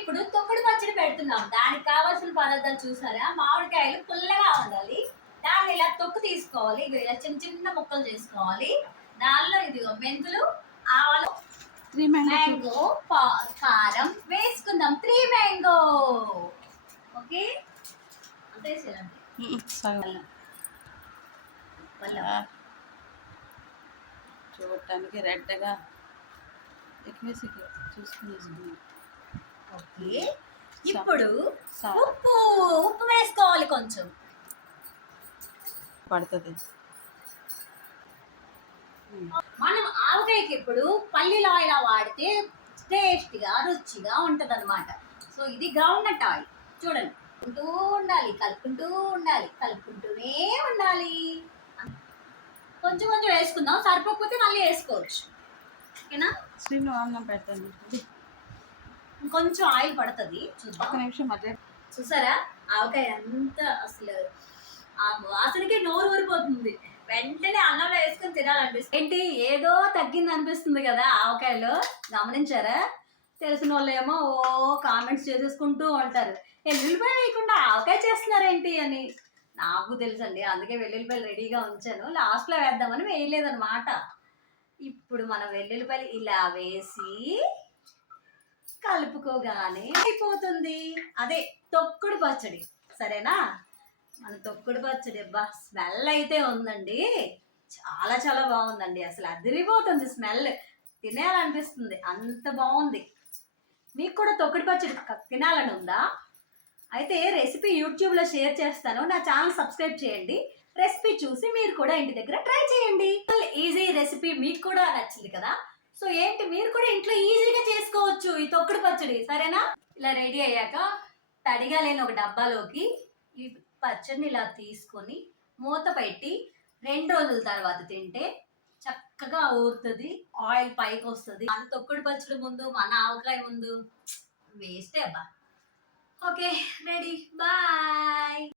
ఇప్పుడు తొక్కుడు పచ్చడి పెడుతున్నాం. దానికి కావాల్సిన పదార్థాలు చూసారా? మామిడికాయలు పుల్లగా ఉండాలి. దాన్ని ఇలా తొక్కు తీసుకోవాలి. ఇలా చిన్న చిన్న ముక్కలు చేసుకోవాలి. దానిలో ఇదిగో మెంతులు, ఆవాలు, మ్యాంగో, కారం వేసుకుందాం. 3 మ్యాంగో. ఓకే, అంతే చూడటానికి రెడ్గా చూసుకుని. ఓకే, ఇప్పుడు ఉప్పు ఉప్పు వేసుకోవాలి కొంచెం పడుతుంది. మనం ఆవకాయకి ఇప్పుడు పల్లీల ఆయిల్ వాడితే టేస్ట్గా రుచిగా ఉంటుంది అనమాట. సో ఇది గ్రౌండ్ నట్ ఆయిల్. చూడండి, కలుపుకుంటూ ఉండాలి, కలుపుకుంటూ ఉండాలి, కలుపుకుంటూనే ఉండాలి. కొంచెం కొంచెం వేసుకుందాం, సరిపోకపోతే మళ్ళీ వేసుకోవచ్చు. ఓకేనా? శ్రీను అన్నం పెడతాను. ఇంకొంచెం ఆయిల్ పడుతుంది, చూద్దాం. ఒక నిమిషం మధ్య. చూసారా ఆవకాయ అంతా అసలు ఆ వాసనకి నోరు ఊరిపోతుంది. వెంటనే అన్నంలో వేసుకొని తినాలనిపిస్తుంది. ఏంటి ఏదో తగ్గింది అనిపిస్తుంది కదా ఆవకాయలో. గమనించారా? తెలిసిన వాళ్ళు ఏమో కామెంట్స్ చేసేసుకుంటూ ఉంటారు, వెల్లుల్లిపాయ వేయకుండా ఆవకాయ చేస్తున్నారేంటి అని. నాకు తెలుసండి, అందుకే వెల్లుల్లిపాయలు రెడీగా ఉంచాను. లాస్ట్లో వేద్దామని వేయలేదన్నమాట. ఇప్పుడు మనం వెల్లుల్లిపాయలు ఇలా వేసి కలుపుకోగానే అయిపోతుంది. అదే తొక్కుడు పచ్చడి. సరేనా? మన తొక్కుడు పచ్చడి స్మెల్ అయితే ఉందండి, చాలా చాలా బాగుందండి. అసలు అదిరిపోతుంది స్మెల్, తినేయాలనిపిస్తుంది, అంత బాగుంది. మీకు కూడా తొక్కుడు పచ్చడి తినాలని ఉందా? అయితే రెసిపీ యూట్యూబ్లో షేర్ చేస్తాను. నా ఛానల్ సబ్స్క్రైబ్ చేయండి. రెసిపీ చూసి మీరు కూడా ఇంటి దగ్గర ట్రై చేయండి. ఈజీ రెసిపీ, మీకు కూడా నచ్చింది కదా? సో ఏంటి, మీరు కూడా ఇంట్లో ఈజీగా చేసుకోవచ్చు ఈ తొక్కుడు పచ్చడి. సరేనా? ఇలా రెడీ అయ్యాక తడిగా లేని ఒక డబ్బాలోకి ఈ పచ్చడిని ఇలా తీసుకొని మూత పెట్టి 2 రోజుల తర్వాత తింటే చక్కగా ఊరుతుంది, ఆయిల్ పైకి వస్తుంది. మన తొక్కుడు పచ్చడి ముందు, మన ఆవకాయ ముందు వేస్టే అబ్బా. Okay, ready. బాయ్.